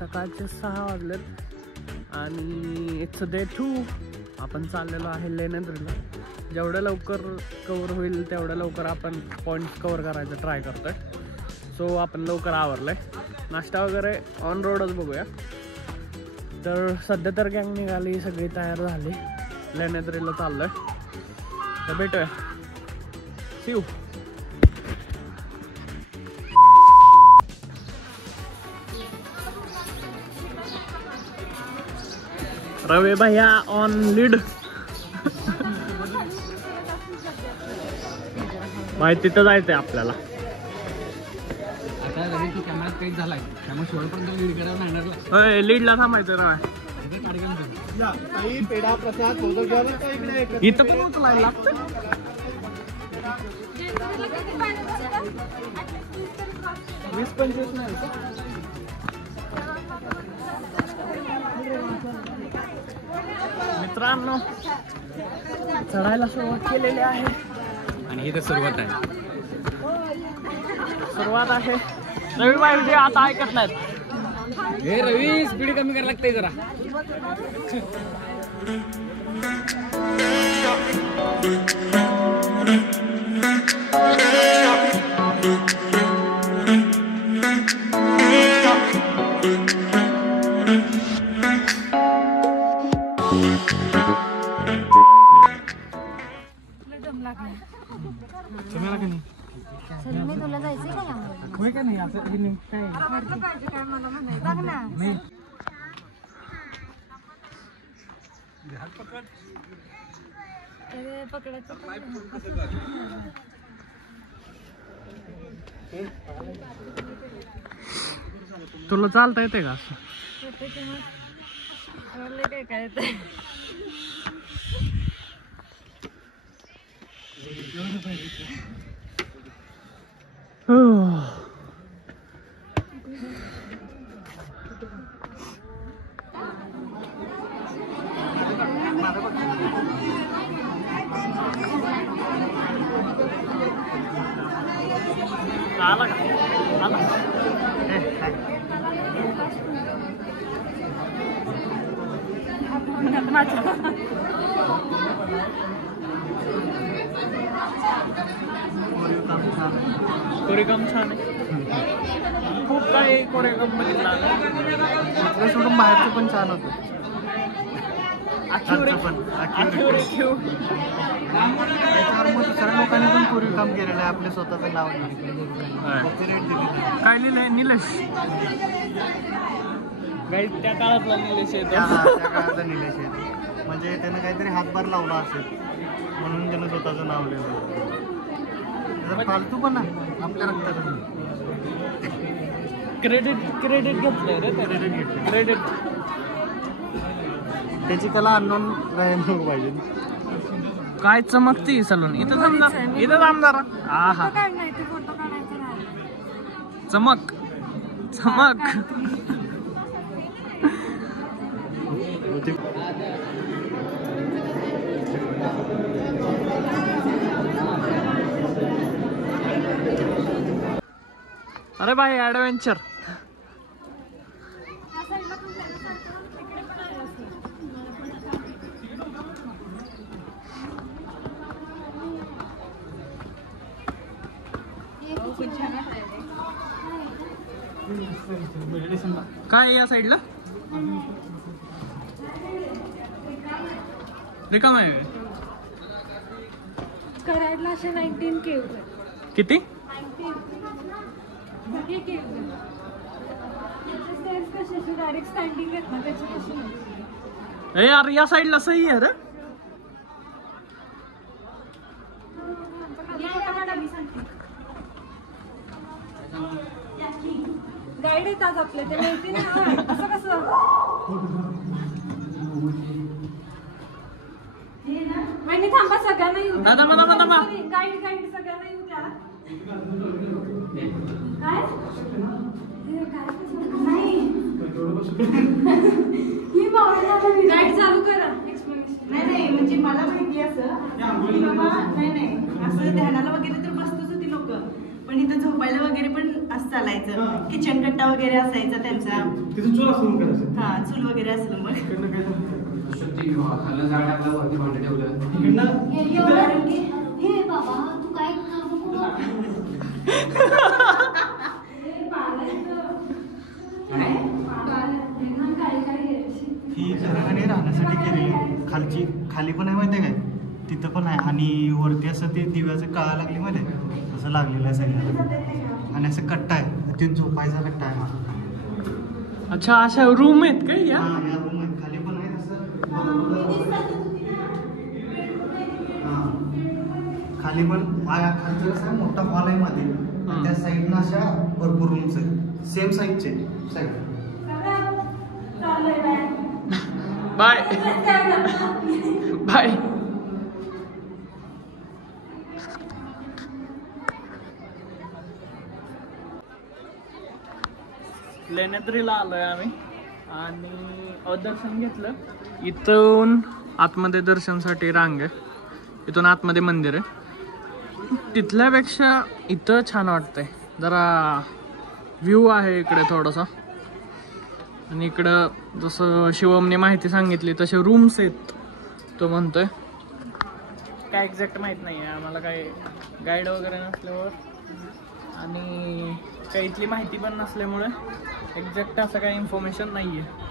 सकाळचे 6 वाजलेत आणि इट्स डे 2. आपण चाललेलो आहे लेण्याद्रीला. जेवढं लवकर कवर होईल तेवढं लवकर आपण पॉईंट्स कवर करायचं ट्राय करतोय. सो आपण लवकर आवरलं आहे. नाश्ता वगैरे ऑन रोडच बघूया. तर सध्या तर गँग निघाली, सगळी तयार झाली, लेण्याद्रीला चाललो आहे. तर भेटूया, सी यू. रवी भैया ऑन लीड. भाई तिथं जायचंय आपल्याला. आता रवी तू कॅमेरात काही झालाय त्यामुळे शेवटपर्यंत लीड करायला नाही. लीडला थांबायचं ना. पेढा प्रसाद इथं पण उचलायला लागतं. मित्रांनो चढायला सुरुवात केलेली आहे आणि ही तर सुरुवात आहे. सुरुवात आहे. रवी भाई आता ऐकत नाहीत. हे रवी स्पीड कमी करायला लागतंय जरा. तुला जायचंय का यामध्ये? का नाही असं काय काय मला म्हणाय बघ ना. पकडायचं तुला चालता येते का असं? काय काय येतंय. आला का? आला. कोरेगाम छान आहे. खूप काही कोरेगाम बघितलं. सोडून बाहेरचं पण छान होतं. दुसऱ्या लोकांनी पण पूर्वी काम केलेलं आहे. आपल्या स्वतःचं नाव काय लिहिलंय? निलेश. त्या काळातला निलेश आहे. त्या काळातला निलेश आहे. म्हणजे त्यानं काहीतरी हातभार लावला असेल म्हणून त्यानं स्वतःचं नाव लिहिलं. फालतू पण आहे आपल्या रक्ताचं. क्रेडिट घेतलंय रे. क्रेडिट त्याची कला अननोन राहायला पाहिजे. काय चमकती सलून. इथं थांब जरा. हा चमक चमक. अरे भाई ॲडव्हेंचर. काय या साईडला रिकाम आहे. कराडला असे 19 केव्ह. किती? 19 केव्ह. कशी डायरेक्ट स्टँडिंग आहेत ना त्याची कशी. अरे यार या साईडला सही आहे रे. गाईड येतात आपले ते माहिती ना. असं कसं आणि थांबा सगळ्यांना येऊ. गाईड सगळ्यांना येऊ द्या. काय ही गाईड चालू करा. एक्सप्लेनेशन नाही म्हणजे मला माहिती असं की बाबा नाही असं ध्यानाला वगैरे तर बसतच होती लोक, पण इथं झोपायला वगैरे पण असं चालायचं. किचन कट्टा वगैरे असायचा त्यांचा. तिथं चूल असं करायचं. हा चूल वगैरे असलं मग. हे बाबा तू काय ही घराने राहण्यासाठी केलेली. खाली पण आहे माहिती आहे काय, तिथं पण आहे. आणि वरती असं ते दिव्याचं काळा लागली माहिती आहे, असं लागलेलं आहे सगळ्यांना. आणि असं कट्टा आहे, ते झोपायचा कट्टा आहे हा. अच्छा, अशा रूम आहेत का या? हा, या रूम आहेत. खाली पण आहे असं. हा, खाली पण खालचं कसं आहे, मोठा हॉल आहे मध्ये. आणि त्या साईडनं अशा भरपूर रूम्स आहेत, सेम साईजचे साईड. Bye bye. लेण्याद्रीला आलोय आम्ही आणि दर्शन घेतलं. इथून आतमध्ये दर्शनसाठी रांग आहे, इथून आतमध्ये मंदिर आहे. तिथल्यापेक्षा इथं छान वाटतंय. जरा व्ह्यू आहे इकडे थोडासा. आणि इकडं जसं शिवमने माहिती सांगितली तसे रूम्स आहेत तो म्हणतोय. काय एक्झॅक्ट माहीत नाही आहे आम्हाला, काय गाईड वगैरे नसल्यावर आणि काही इथली माहिती पण नसल्यामुळे एक्झॅक्ट असं काही इन्फॉर्मेशन नाही आहे.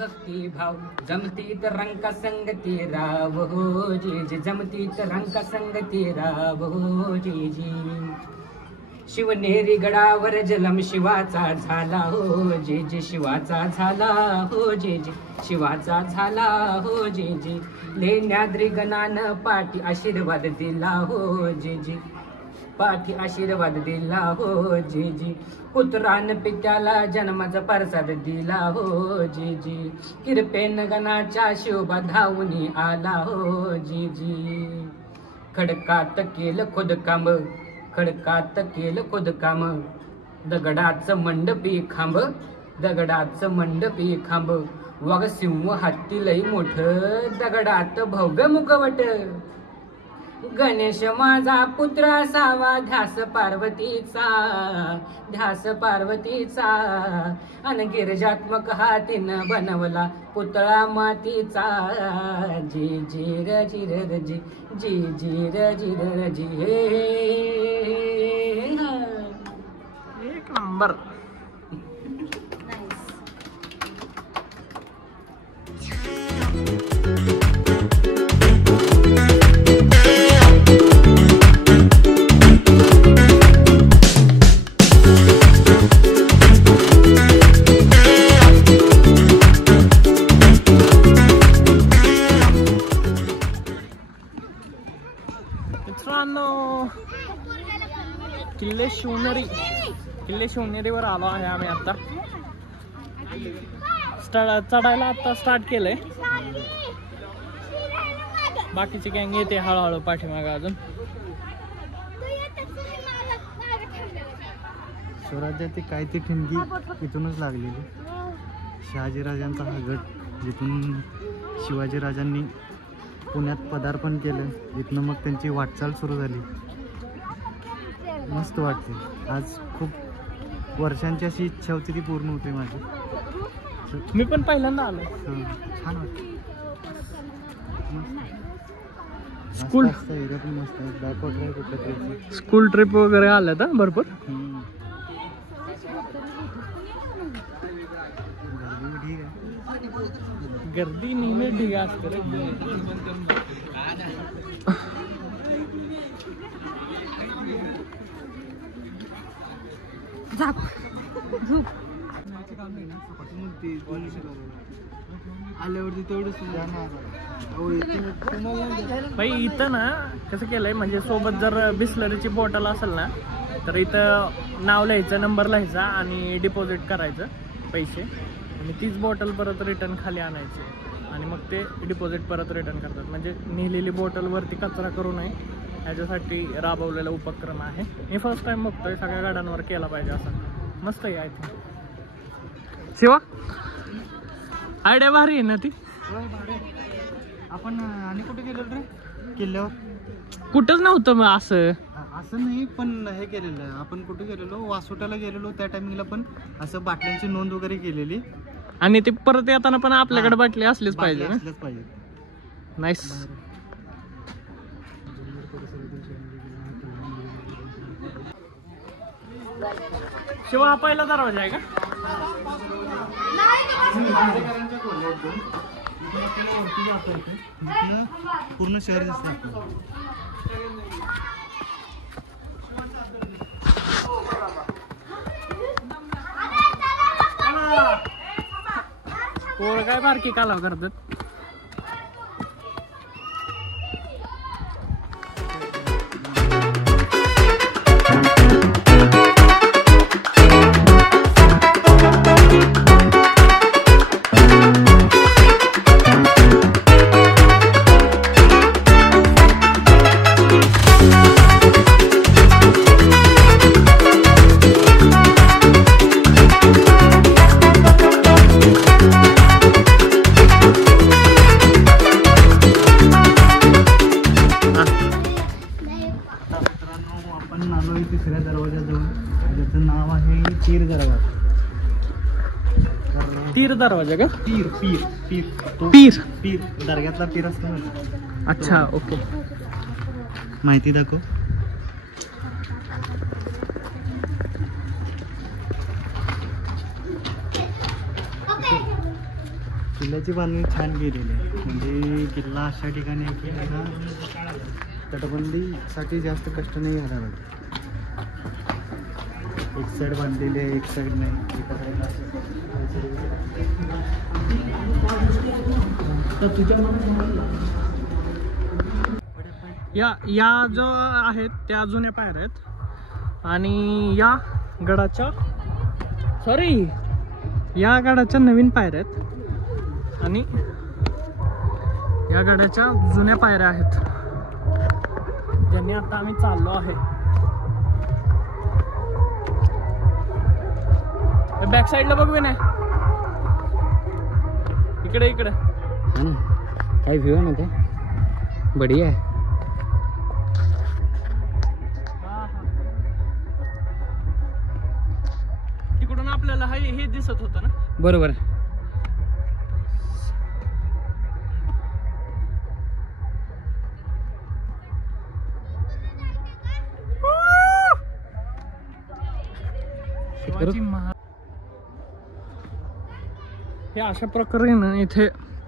भक्ती भाव जमती तर रंका संगती राव हो जी जी, जमती तर रंका संगती राव हो जी जी. शिवनेरी गडावर जलम शिवाचा झाला हो जी जी, शिवाचा झाला हो जी जी, शिवाचा झाला हो जी जी. लेण्याद्री गणानं पाठी आशीर्वाद दिला हो जी जी, पाठी आशीर्वाद दिला हो जी जी. पुत्रान पित्याला जन्माचा प्रसाद दिला हो जी जी. किरपेन गणाच्या शोभा धावून आला हो जी जी. खडकात केलं खोदकाम, खडकात केलं खोदकाम. दगडाचं मंडपी खांब, दगडाचं मंडपी खांब. वाघ सिंह हत्ती लई मोठ, दगडात भव्य मुखवट. गणेश माझा पुत्र असावा ध्यास पार्वतीचा, ध्यास पार्वतीचा. अन गिरजात्मक हातीनं बनवला पुतळा मातीचा. जी जी र जी र जी, जी जी र जी र जी. एक नंबर. किल्ले शिवनेरीवर आलो आहे आम्ही आता. चढायला आता स्टार्ट केलंय. बाकीची गँग येते हळूहळू पाठीमागं अजून. स्वराज्याची काय ती ठिणगी इथूनच लागलेली. शहाजीराजांचा हा गट, जिथून शिवाजीराजांनी पुण्यात पदार्पण केलं, इथनं मग त्यांची वाटचाल सुरू झाली. मस्त वाटते. आज खूप वर्षांची अशी इच्छा होती ती पूर्ण होते माझी. मी पण पहिल्यांदा आलो. छान वाटतं. स्कूल एरिया पण मस्त आहे. बॅकवॉटर आहे कुठल्या स्कूल ट्रिप वगैरे आल्या तर भरपूर. गर्दी नेहमी ढिग असते रे. आल्यावरती तेवढंच भाई इथं ना कसं केलंय, म्हणजे सोबत जर बिस्लरीची बॉटल असेल ना तर इथं नाव लिहायचं, नंबर लिहायचा आणि डिपॉझिट करायचं पैसे. आणि तीच बॉटल परत रिटर्न खाली आणायची आणि मग ते डिपॉझिट परत रिटर्न करतात. म्हणजे नेलेली बॉटलवरती कचरा करू नये ह्याच्यासाठी राबवलेला उपक्रम आहे. मी फर्स्ट टाइम बघतोय, सगळ्या गाड्यांवर केला पाहिजे असं. मस्त आहे आय थिंक. शिवा आयडिया भारी आहे ना ती. आपण आणि कुठे गेलो रे किल्ल्यावर? कुठंच नव्हतं मग असं. असं नाही, पण हे केलेलं आपण कुठे गेलेलो, वासोट्याला गेलेलो. त्या टायमिंगला पण असं बाटल्यांची नोंद वगैरे केलेली. आणि ते परत येताना पण आपल्याकडे बाटली असलीच पाहिजे ना. असल्याच पाहिजे. नाईस. शिवा हा पहिला दरवाजा आहे का? पूर्ण शहर दिसतं. पोरं काय बारकी कालाव करतात. तिसऱ्या दरवाजाजवळ, ज्याचं नाव आहे तीर दरवाजा. तीर दरवाजा का? पीर पीर पीर पीर पीर दर्ग्यातला पीर असतो ना. अच्छा ओके. माहिती दाखव. किल्ल्याची बांधणी छान केलेली आहे. म्हणजे किल्ला अशा ठिकाणी आहे की ना तटबंदीसाठी जास्त कष्ट नाही घ्यायला पाहिजे. एक साईड बांधलेली आहे, एक साईड नाही. या जो आहेत त्या जुन्या पायऱ्या आहेत. आणि या गडाच्या या गडाच्या नवीन पायऱ्या आहेत. आणि या गडाच्या जुन्या पायऱ्या आहेत ज्यांनी आता आम्ही चाललो आहे. बॅक साईडला बघ ना, इकडे इकडे काय व्ह्यू आहे ना काय बढिया आहे. तिकडून आपल्याला हे दिसत होतं ना. बरोबर. हे अशा प्रकारे ना इथे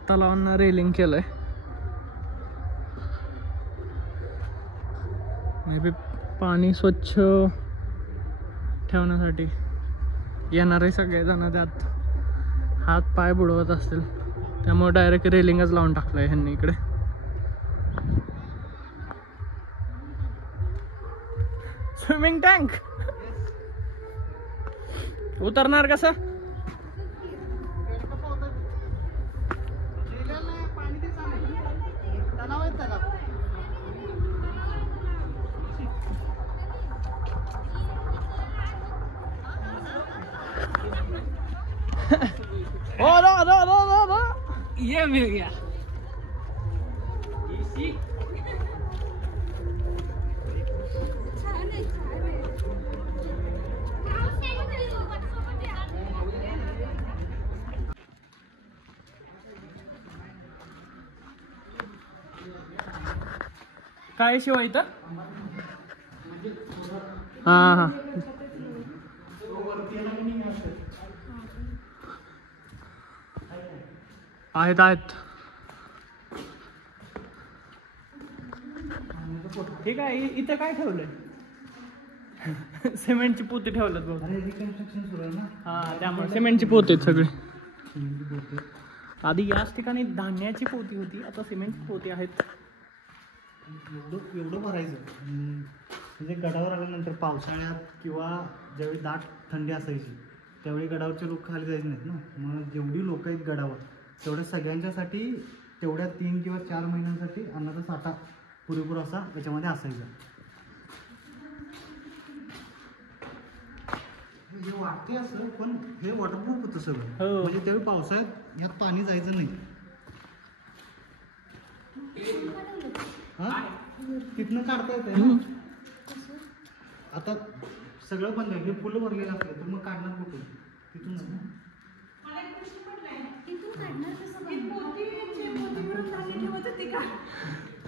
तलावांना रेलिंग केलंय. मे बी पाणी स्वच्छ ठेवण्यासाठी येणारे सगळेजण त्यात हात पाय बुडवत असतील, त्यामुळे डायरेक्ट रेलिंगच लावून टाकलंय ह्यांनी इकडे. स्विमिंग टँक उतरणार कसं? ये मिल गया. काय शिवाय इथं? हा आहेत. ठीक आहे. इथं काय ठेवलंय? सिमेंटची पोती ठेवलं बघ. रिकन्स्ट्रक्शन सुरू आहे ना. हा, त्यामुळे सिमेंटची पोती आहेत सगळी. आधी याच ठिकाणी धान्याची पोती होती, आता सिमेंटची पोती आहेत. एवढं भरायचं म्हणजे गडावर आल्यानंतर पावसाळ्यात किंवा ज्यावेळी दाट थंडी असायची त्यावेळी गडावरचे लोक खाली जायचे नाहीत ना. मग जेवढी लोक आहेत गडावर तेवढ्या सगळ्यांच्यासाठी तेवढ्या 3 किंवा 4 महिन्यांसाठी अन्नाचा साठा पुरेपूर असा याच्यामध्ये असायचा. हे वाटते असं पण हे वॉटरप्रूफ होतं सगळं हो. म्हणजे त्यावेळी पावसाळ्यात यात पाणी जायचं नाही. हा तिथनं काढता येते ना. आता सगळं बंद आहे. हे फुलं भरलेलं असलं तर मग काढणार कुठून? तिथून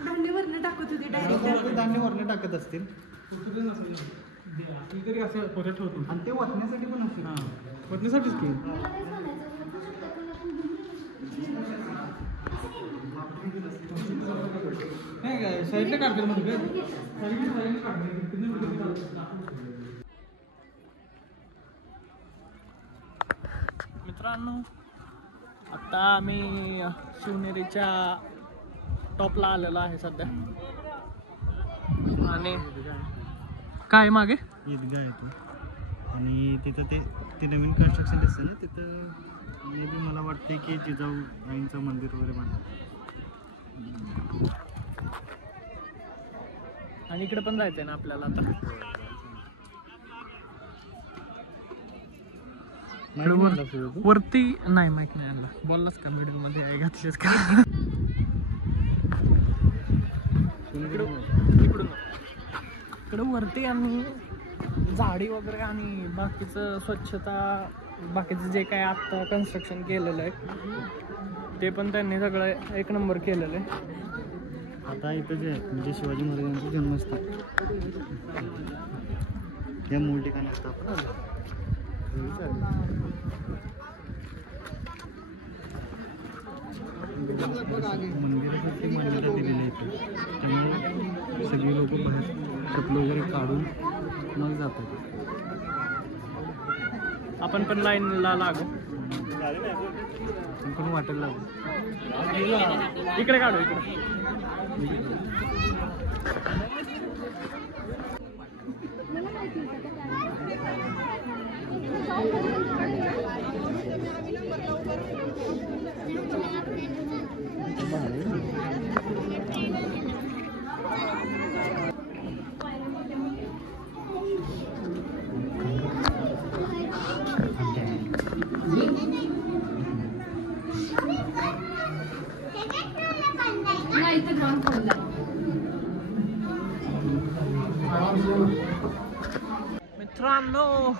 धान्यवरनं टाकत होते डायरेक्ट. धान्य वरनं टाकत असतील आणि ते वाटण्यासाठी पण असतील. वतनीसाठीच की. नाही काय साईडला काढतील म्हणजे मित्रांनो, आता आम्ही शिवनेरीच्या टॉपला आलेलो आहे सध्या. आणि काय मागे ईदगाह येतो आणि तिथं ते नवीन कन्स्ट्रक्शन दिसतं ना, तिथं मे बी मला वाटते की जिजाऊ आईंचं मंदिर वगैरे बांधलं. आणि इकडे पण जायचंय ना आपल्याला आता. वरती नाही माहित नाही आणला. बोललास का व्हिडिओ मध्ये आहे घातलीस का? इकडं वरती आम्ही झाडी वगैरे आणि बाकीचं स्वच्छता, बाकीचं जे काय आता कन्स्ट्रक्शन केलेलं आहे ते पण त्यांनी सगळं एक नंबर केलेलं आहे. आता इथं जे आहे म्हणजे शिवाजी महाराजांचं जन्मस्थान या मूळ ठिकाणी असतं आपण. मंदिरासाठी मान्यता दिलेली आहे त्यामुळे सगळी लोक बाहेर चपलं वगैरे काढून मग जातात. आपण पण लाईनला लागू. पण वाटेल लागू. इकडे काढू इकडे. मित्रांनो,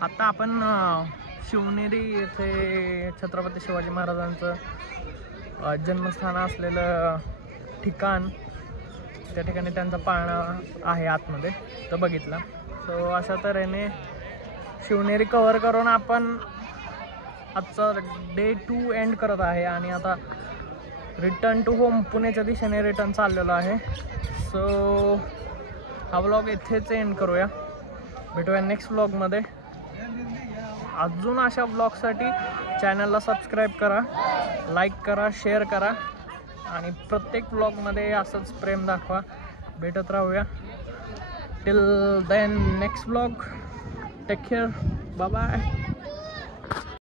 आता आपण शिवनेरी येथे छत्रपती शिवाजी महाराजांचं जन्मस्थान असलेलं ठिकाण, त्या ठिकाणी त्यांचा पाळणा आहे आतमध्ये, तो बघितला. सो अशा तऱ्हेने शिवनेरी कव्हर करून आपण आजचा डे 2 एंड करत आहे आणि आता रिटर्न टू होम पुण्याच्या दिशेने रिटर्न चाललेलो आहे. सो हा व्लॉग इथेच एंड करूया. भेटूया नेक्स्ट व्लॉगमध्ये. अजून अशा व्लॉगसाठी चॅनलला सबस्क्राईब करा, लाईक करा, शेअर करा आणि प्रत्येक व्लॉगमध्ये असंच प्रेम दाखवा. भेटत राहूया. Till then next vlog. Take care. Bye bye.